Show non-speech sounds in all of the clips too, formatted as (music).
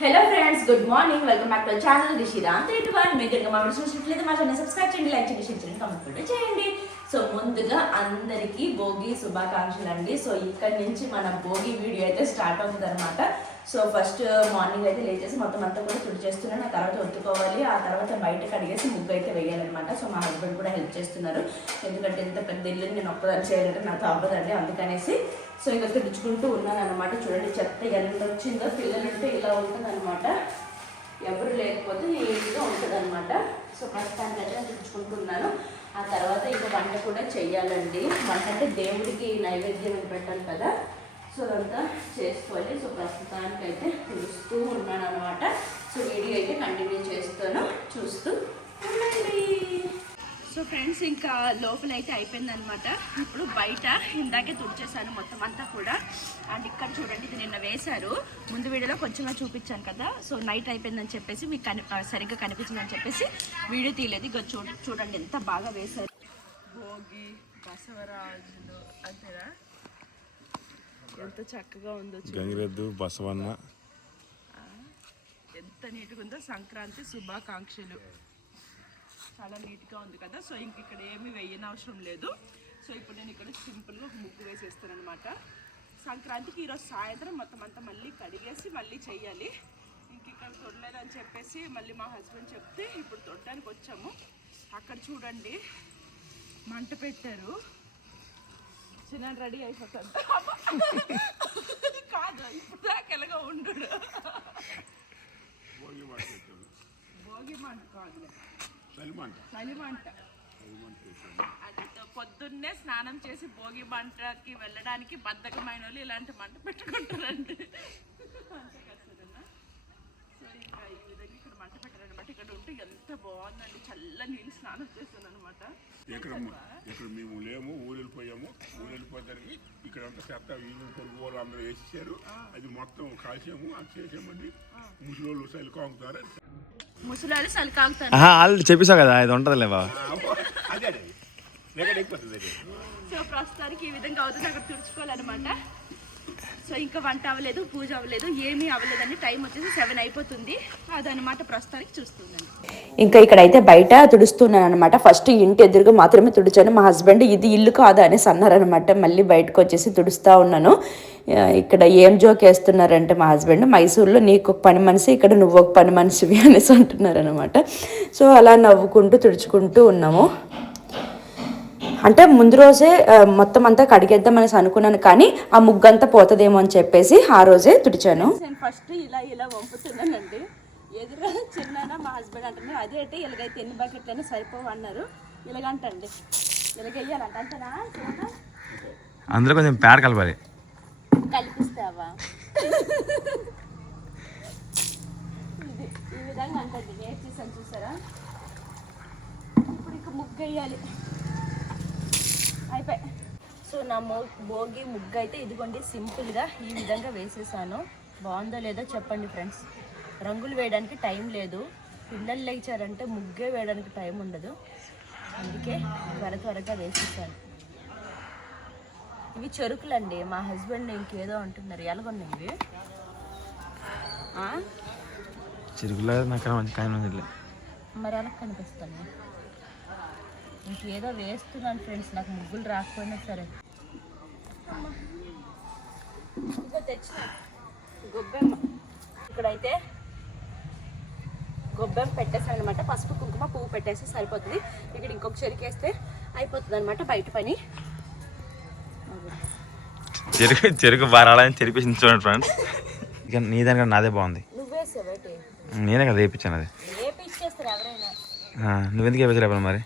Hello friends good morning welcome back to channel రిషిరా ఇటు వారు మీరు కనుక మా వీడియో చూసినట్లయితే మా ఛానల్ సబ్స్క్రైబ్ చేయండి లైక్ చేయండి షేర్ చేయండి కామెంట్ కూడా చేయండి సో ముందుగా అందరికీ భోగి శుభాకాంక్షలు అండి సో ఇక్కడ నుంచి మన భోగి వీడియో అయితే స్టార్ట్ అవుతుంది అనమాట సో ఫస్ట్ మార్నింగ్ అయితే లేచేసి మొత్తం అంతా కూడా తుడి చేస్తున్నాను ఆ తర్వాత ఒత్తుకోవాలి ఆ తర్వాత బయట కడిగేసి ముగ్గు అయితే వేయాలన్నమాట. సో మా హస్బెండ్ కూడా హెల్ప్ చేస్తున్నారు. ఎందుకంటే ఇంత పెద్ద ఇల్లు నేను ఒక్కదాన్ని చేయాలంటే నాకు అవ్వదండి అందుకనేసి. సో ఇంకా తుడుచుకుంటూ ఉన్నాను అనమాట చూడండి చెత్త ఎంత వచ్చిందో పిల్లలంటే ఇలా ఉంటుంది అనమాట ఎవరు లేకపోతే ఈజీగా ఉంటుందన్నమాట. సో ప్రస్తుతానికి అయితే నేను తుడుచుకుంటున్నాను ఆ తర్వాత ఇంకా వంట కూడా చెయ్యాలండి. వంట అంటే దేవుడికి నైవేద్యం అని పెట్టాలి కదా. సో అదంతా చేసుకోవాలి. సో ప్రస్తుతానికి అయితే చూస్తూ ఉన్నాను అనమాట సో వీడియో అయితే కంటిన్యూ చేస్తాను. చూస్తూ ఉండండి. సో ఫ్రెండ్స్ ఇంకా లోపల అయితే అయిపోయిందనమాట ఇప్పుడు బయట ఇందాకే తుడిచేసాను మొత్తం అంతా కూడా. అండ్ ఇక్కడ చూడండి ఇది నిన్న వేశారు. ముందు వీడియోలో కొంచెంగా చూపించాను కదా. సో నైట్ అయిపోయిందని చెప్పేసి మీకు కని సరిగ్గా కనిపించిందని చెప్పేసి వీడియో తీయలేదు. ఇక చూ చూడండి ఎంత బాగా వేశారు. భోగి బసవరాజులు అంతేనా? ఎంత చక్కగా ఉందో. గంగిరెద్దు బసవన్న. ఎంత నీట్గా ఉందో సంక్రాంతి శుభాకాంక్షలు. చాలా నీట్గా ఉంది కదా సో ఇంక ఇక్కడ ఏమీ వేయని అవసరం లేదు. సో ఇప్పుడు నేను ఇక్కడ సింపుల్గా ముగ్గు వేసేస్తాను అనమాట సంక్రాంతికి ఈరోజు సాయంత్రం మొత్తం అంతా మళ్ళీ కడిగేసి మళ్ళీ చెయ్యాలి. ఇంక ఇక్కడ తొడలేదని చెప్పేసి మళ్ళీ మా హస్బెండ్ చెప్తే ఇప్పుడు తొట్టడానికి వచ్చాము. అక్కడ చూడండి మంట పెట్టారు. చిన్న రెడీ అయిపోతాడు కాదు ఇప్పుడు దాకా ఎలాగో ఉండడు. భోగి మంట పొద్దున్నే స్నానం చేసి భోగి మంటకి వెళ్ళడానికి బద్ధకమైన వాళ్ళు ఇలాంటి మంట పెట్టుకుంటారండి. (laughs) అంతే కదా? సో ఇంకా ఈ విధంగా మంట పెట్టారనమాట ఇక్కడ ఉంటే ఎంత బాగుందండి. చల్ల నీళ్ళు స్నానం చేస్తాను అనమాట ఇక్కడ ఇక్కడ మేము లేము ఊరు వెళ్ళిపోయాము. ఊరు వెళ్ళిపోతానికి ఇక్కడ అంతా చెత్త వీళ్ళు పొరుగు వాళ్ళు అందరూ వేసేసారు. అది మొత్తం కాసాము అది చేసామండి. ముసలోళ్ళు సైలు కాంగుతారు. ముసలాలు చలి కాగుతారు. ఆల్రెడీ చెప్పేసావు కదా ఇది ఉంటుందిలే బాబా అది. సో ప్రస్తుతానికి ఈ విధంగా అవుతుంది. అక్కడ తుడుచుకోవాలన్నమాట. సో ఇంకా వంట అవ్వలేదు పూజ అవ్వలేదు ఏమీ అవ్వలేదండి. టైం వచ్చేసి సెవెన్ అయిపోతుంది. అదనమాట ప్రస్తుతానికి చూస్తుందండి ఇంకా ఇక్కడైతే బయట తుడుస్తున్నాను అనమాట ఫస్ట్ ఇంటి ఎదురుగా మాత్రమే తుడిచాను. మా హస్బెండ్ ఇది ఇల్లు కాదు అనేసి అన్నారనమాట మళ్ళీ బయటకు వచ్చేసి తుడుస్తూ ఉన్నాను. ఇక్కడ ఏం జోక్ వేస్తున్నారంటే మా హస్బెండ్ మైసూర్లో నీకు ఒక పని మనిషి ఇక్కడ నువ్వు ఒక పని మనిషివి అనేసి అంటున్నారనమాట సో అలా నవ్వుకుంటూ తుడుచుకుంటూ ఉన్నాము. అంటే ముందు రోజే మొత్తం అంతా కడిగేద్దాం అనేసి అనుకున్నాను కానీ ఆ ముగ్గంతా పోతుందేమో అని చెప్పేసి ఆ రోజే తుడిచాను. నేను ఫస్ట్ ఇలా ఇలా వంపుతున్నానండి. ఎదురు చిన్న మా హస్బెండ్ అంటున్నారు అదే అంటే ఇలాగైతే ఎన్ని బకెట్లైనా సరిపోవు అన్నారు. ఇలాగంటండి ఇలాగెయ్యాలంట అంతనా? అందులో కొంచెం పేడ కలపాలి. కల్పిస్తావా? ఇది ఈ విధంగా అంటండి. నేర్చేసాను చూసారా? ఇప్పుడు ఇక ముగ్గు వేయాలి అయిపోయి. సో నా మో భోగి ముగ్గు అయితే ఇదిగోండి సింపుల్గా ఈ విధంగా వేసేసాను. బాగుందో లేదో చెప్పండి ఫ్రెండ్స్. రంగులు వేయడానికి టైం లేదు. పిల్లలు లేచారంటే ముగ్గే వేయడానికి టైం ఉండదు. అందుకే త్వర త్వరగా వేసేసాను. ఇవి చెరుకులండి. మా హస్బెండ్ ఇంకేదో అంటున్నారు. ఎలాగొన్నాయి ఇవి? చిరుకులో నాకు మంచి మరి ఎలా కనిపిస్తాను ఇంకేదో వేస్తున్నాను ఫ్రెండ్స్ నాకు ముగ్గులు రాకపోయినా సరే. తెచ్చిన. గొబ్బెమ్మ. ఇక్కడైతే గొబ్బెమ్మ పెట్టేసాను అనమాట పసుపు కుంకుమ పువ్వు పెట్టేస్తే సరిపోతుంది. ఇక్కడ ఇంకొక చెరికేస్తే అయిపోతుంది అనమాట బయట పని. చెరుకు చెరుకు బారాలని చెరిపేసింది చూడండి ఫ్రెండ్స్ ఇక నీ దానికన్నా నాదే బాగుంది. నేనే కదా వేయించాను అది. నువ్వెందుకు వేపించలేపా మరి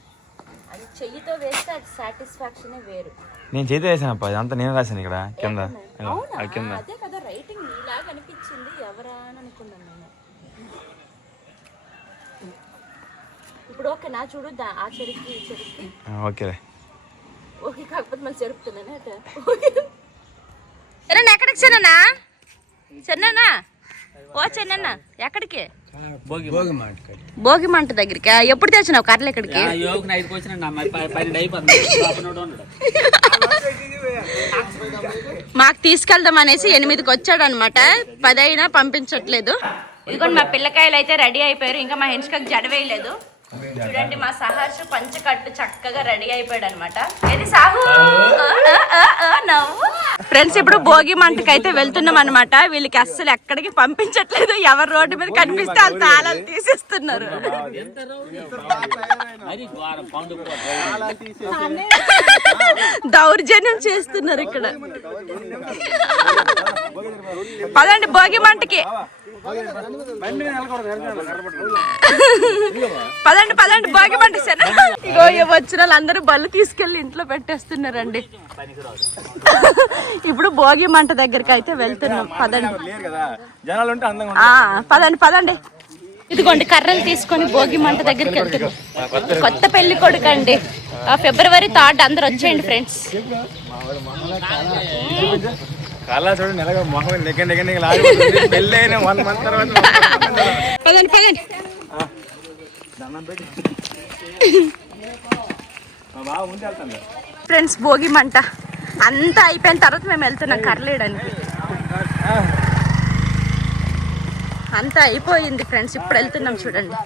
అది చెయ్యితో వేస్తే అది సాటిస్ఫాక్షనే వేరు. నేను చేతి వేసానప్ప ఇదంతా నేను రాశాను ఇక్కడ కింద. కింద. అదే కదా రైటింగ్ నీలాగా అనిపించింది ఎవరా అని అనుకున్నాను నేను. ఇప్పుడు ఓకే నా చూడు ఆ చెరుకు ఈ చెరుకు ఆ, ఓకేలే ఓకే కాకపోతే మళ్ళీ చెరుపుతున్నాను అట చెన్న ఎక్కడికి చెన్నా చెన్నా ఓ చెన్న ఎక్కడికి? భోగి మంట. దగ్గరికి. ఎప్పుడు తెచ్చినావు కర్రలు ఇక్కడికి? మాకు తీసుకెళ్దాం అనేసి ఎనిమిదికి వచ్చాడు అనమాట పది అయినా పంపించట్లేదు. ఇదిగోండి మా పిల్లకాయలు అయితే రెడీ అయిపోయారు. ఇంకా మా హెన్స్కకి జడ వేయలేదు. చూడండి మా సహర్ష పంచకట్టు చక్కగా రెడీ అయిపోయాడు అనమాట ఏది సాహు? నవ్వు. ఫ్రెండ్స్ ఇప్పుడు భోగి మంటకి అయితే వెళ్తున్నాం అనమాట వీళ్ళకి అస్సలు ఎక్కడికి పంపించట్లేదు. ఎవరు రోడ్డు మీద కనిపిస్తే వాళ్ళు తాళాలు తీసేస్తున్నారు. దౌర్జన్యం చేస్తున్నారు ఇక్కడ. పదండి భోగి మంటకి. పదండి పదండి భోగి మంట ఇగో వచ్చిన వాళ్ళందరూ బళ్ళు తీసుకెళ్ళి ఇంట్లో పెట్టేస్తున్నారండి. ఇప్పుడు భోగి మంట దగ్గరికి అయితే వెళ్తున్నాం. పదండి. జనాలు ఉంటే అందంగా ఆ, పదండి పదండి. ఇదిగోండి కర్రలు తీసుకొని భోగి మంట దగ్గరికి వెళ్తున్నాం. కొత్త పెళ్ళి కొడుకు అండి. ఆ, ఫిబ్రవరి థర్డ్ అందరు వచ్చేయండి ఫ్రెండ్స్ కళ్ళ చూడండి నెలగా మొహం పెళ్ళి అయిన వన్ మంత్ తర్వాత పదండి పదండి. ఫ్రెండ్స్ భోగి మంట. అంతా అయిపోయిన తర్వాత మేము వెళ్తున్నాం కర్రలేయడానికి అంతా అయిపోయింది ఫ్రెండ్స్ ఇప్పుడు వెళ్తున్నాం చూడండి.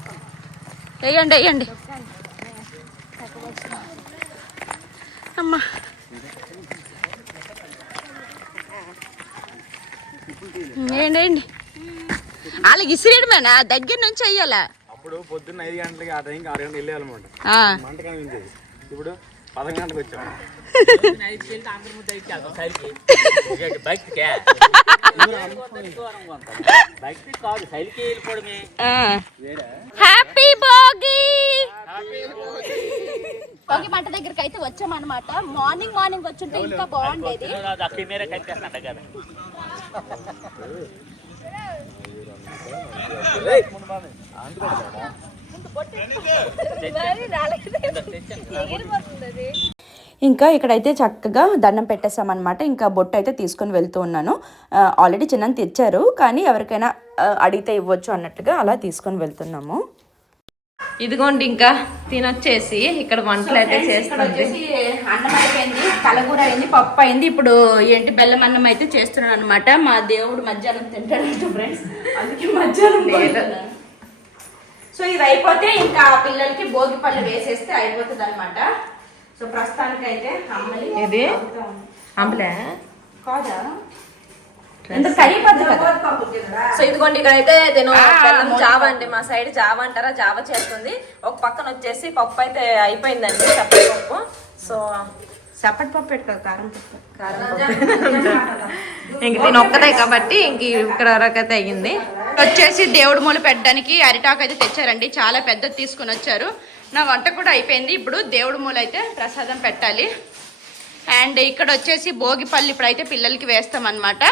వేయండి వేయండి. వేయండి వాళ్ళకి ఇసిరేయడమేనా దగ్గర నుంచి అయ్యాలా అప్పుడు పొద్దున్న ఐదు గంటలకి ఆ టైంకి ఆరు గంటలకు వెళ్ళాలన్నమాట ఆ. మంట కనిపించేది. ఇప్పుడు పదకొండు గంటలకు వచ్చాము హ్యాపీ భోగి భోగి మంట దగ్గరికి అయితే వచ్చామన్నమాట. మార్నింగ్ మార్నింగ్ వచ్చుంటే ఇంకా బాగుండేది. ఇంకా ఇక్కడైతే చక్కగా దండం పెట్టేసామన్నమాట ఇంకా బొట్టు అయితే తీసుకొని వెళ్తూ ఉన్నాను. ఆల్రెడీ చిన్న తెచ్చారు. కానీ ఎవరికైనా అడిగితే ఇవ్వచ్చు అన్నట్టుగా అలా తీసుకొని వెళ్తున్నాము. ఇదిగోండి ఇంకా తినొచ్చేసి ఇక్కడ వంటలు అయితే చేస్తుంది అన్నం అయిపోయింది కలగూర అయింది పప్పు అయింది. ఇప్పుడు ఏంటి బెల్లం అన్నం అయితే చేస్తున్నాను అనమాట మా దేవుడు మధ్యాహ్నం తింటాడు ఫ్రెండ్స్ అందుకే మధ్యాహ్నం. సో ఇది అయిపోతే ఇంకా పిల్లలకి భోగి పళ్ళు వేసేస్తే అయిపోతుంది అనమాట సో ప్రస్తుతానికి అయితే అమ్మలి ఇది అంబలే కాదా? సో ఇదిగోండి ఇక్కడ అయితే నేను బెల్లం జావ అండి మా సైడ్ జావ అంటారా? జావ చేస్తుంది. ఒక పక్కన వచ్చేసి పప్పు అయితే అయిపోయిందండి చప్పటి పప్పు. సో చప్పటి పప్పు పెట్టుకో కారం పప్పు. కారం ఇంక దీని ఒక్కదే కాబట్టి ఇంక ఇక్కడ వరకు అయితే అయ్యింది. వచ్చేసి దేవుడి మూల పెట్టడానికి అరిటాకు అయితే తెచ్చారండి. చాలా పెద్దది తీసుకుని వచ్చారు. నా వంట కూడా అయిపోయింది. ఇప్పుడు దేవుడి మూల అయితే ప్రసాదం పెట్టాలి. అండ్ ఇక్కడ వచ్చేసి భోగిపల్లి ఇప్పుడైతే పిల్లలకి వేస్తాం అనమాట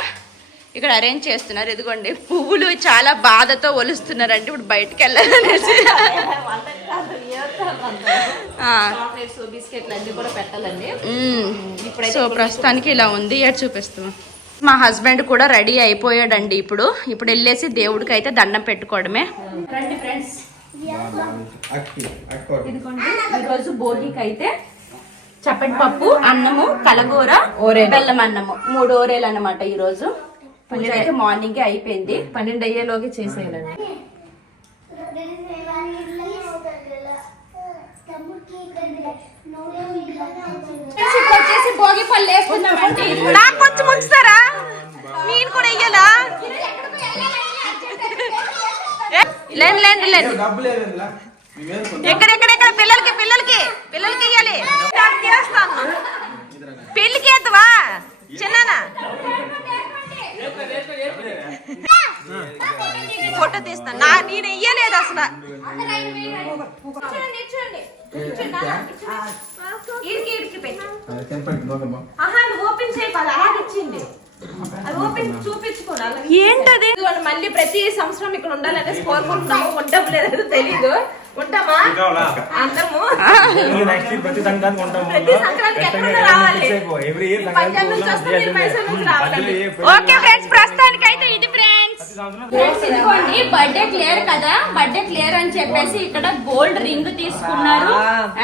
ఇక్కడ అరేంజ్ చేస్తున్నారు. ఇదిగోండి పువ్వులు చాలా బాధతో ఒలుస్తున్నారండి. ఇప్పుడు బయటకు వెళ్ళాలనేసి. సో ప్రస్తుతానికి ఇలా ఉంది. ఏడు చూపిస్తాం. మా హస్బెండ్ కూడా రెడీ అయిపోయాడండి ఇప్పుడు. ఇప్పుడు వెళ్ళేసి దేవుడికి అయితే దండం పెట్టుకోవడమే. రండి ఫ్రెండ్స్ ఈరోజు భోగికి అయితే చప్పటి పప్పు అన్నము కలగూర బెల్లం అన్నము. మూడు ఓరేలు అన్నమాట ఈ రోజు పూజ అయితే మార్నింగ్ అయిపోయింది. పన్నెండు అయ్యేలోకి చేసేయాలండి. ఫ్రెండ్స్, ఇప్పుడు వచ్చేసి భోగి పళ్ళు వేస్తున్నామండి నాకు కొంచెం ఉంచుతారా నేను కూడా వెయ్యాలా లేండి లేండి లేండి. ఎక్కడ ఎక్కడ ఎక్కడ పిల్లలకి పిల్లలకి. ఓపెన్ చేయవాలి అలాగే ఇచ్చింది అది ఓపెన్ చూపించుకోవాలి ఏంటది? మళ్ళీ ప్రతి సంవత్సరం ఇక్కడ ఉండాలనేసి కోరుకుంటున్నాము ఉంటాం లేదో తెలీదు. ఉంటామా? ప్రతి సంక్రాంతి ఓకే ఫ్రెండ్స్ ప్రస్తుతానికి అయితే ఇది ఇదిగోండి బర్త్డే క్లియర్ కదా. బర్త్డే క్లియర్ అని చెప్పేసి ఇక్కడ గోల్డ్ రింగ్ తీసుకున్నారు.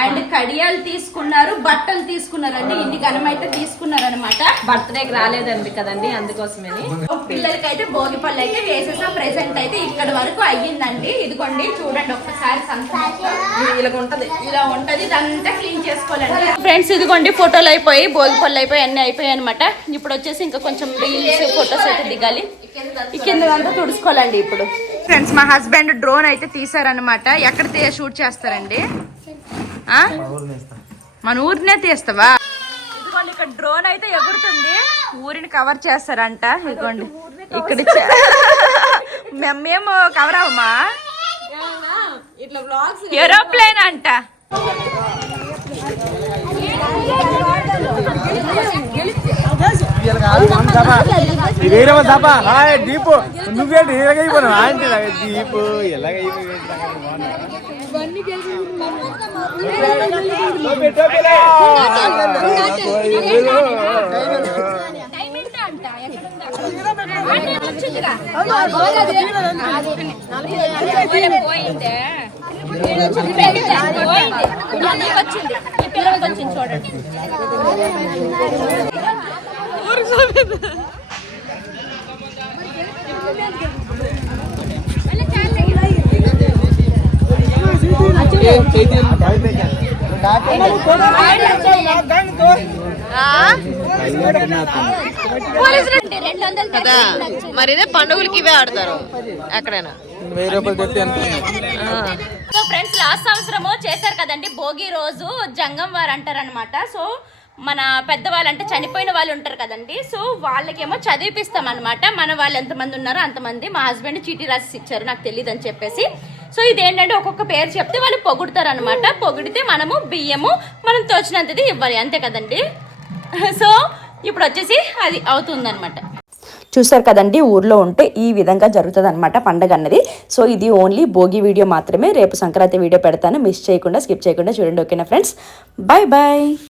అండ్ కడియాలు తీసుకున్నారు బట్టలు తీసుకున్నారు అండి ఇన్ని ఘనం అయితే తీసుకున్నారు అనమాట బర్త్డేకి రాలేదండి కదండి అందుకోసమని. పిల్లలకి అయితే భోగి పళ్ళు అయితే వేసేసా. ప్రెసెంట్ అయితే ఇక్కడ వరకు అయ్యిందండి. ఇదిగోండి చూడండి ఒక్కసారి సంతోషం ఇలా ఉంటది. ఇలా ఉంటది. ఇదంతా క్లీన్ చేసుకోవాలండి. ఫ్రెండ్స్ ఇదిగోండి ఫోటోలు అయిపోయి భోగి పళ్ళు అయిపోయి అన్ని అయిపోయాయి అనమాట ఇప్పుడు వచ్చేసి ఇంకా కొంచెం రీల్స్ ఫొటోస్ అయితే దిగాలి. ఈ కింద అంతా తుడుచుకోవాలండి ఇప్పుడు. ఫ్రెండ్స్ మా హస్బెండ్ డ్రోన్ అయితే తీసారనమాట ఎక్కడ షూట్ చేస్తారండి? ఆ? మన ఊరినే తీస్తావా? ఇదిగోండి ఇక్కడ డ్రోన్ అయితే ఎగురుతుంది. ఊరిని కవర్ చేస్తారంట. ఇదిగోండి ఇక్కడ మేము- మేము కవర్ బ్లాగ్స్ ఏరోప్లేన్ అంట. వేరే తప్ప హాయ్ దీపు నువ్వేంటి ఇలాగైపోను ఆంటీ దీపు ఎలాగైపోయి వచ్చింది. ఈ పిల్లలకి వచ్చింది చూడండి. కదా మరి ఇదే పండుగలకి ఇవే ఆడతారు. ఎక్కడైనా. సో ఫ్రెండ్స్ లాస్ట్ సంవత్సరము చేశారు కదండి భోగి రోజు జంగం వారు అంటారనమాట సో మన పెద్దవాళ్ళు అంటే చనిపోయిన వాళ్ళు ఉంటారు కదండి. సో వాళ్ళకేమో చదివిపిస్తాం అనమాట మన వాళ్ళు ఎంతమంది ఉన్నారో అంతమంది మా హస్బెండ్ చీటీ రాసి ఇచ్చారు నాకు తెలియదు అని చెప్పేసి. సో ఇదేంటంటే ఒక్కొక్క పేరు చెప్తే వాళ్ళు పొగుడతారు అనమాట పొగిడితే మనము బియ్యము మనం తోచినంతది ఇవ్వాలి అంతే కదండి. సో ఇప్పుడు వచ్చేసి అది అవుతుందన్నమాట. చూసారు కదండి ఊర్లో ఉంటే ఈ విధంగా జరుగుతుంది అనమాట పండగ అన్నది. సో ఇది ఓన్లీ భోగి వీడియో మాత్రమే. రేపు సంక్రాంతి వీడియో పెడతాను. మిస్ చేయకుండా స్కిప్ చేయకుండా చూడండి ఓకేనా ఫ్రెండ్స్? Bye bye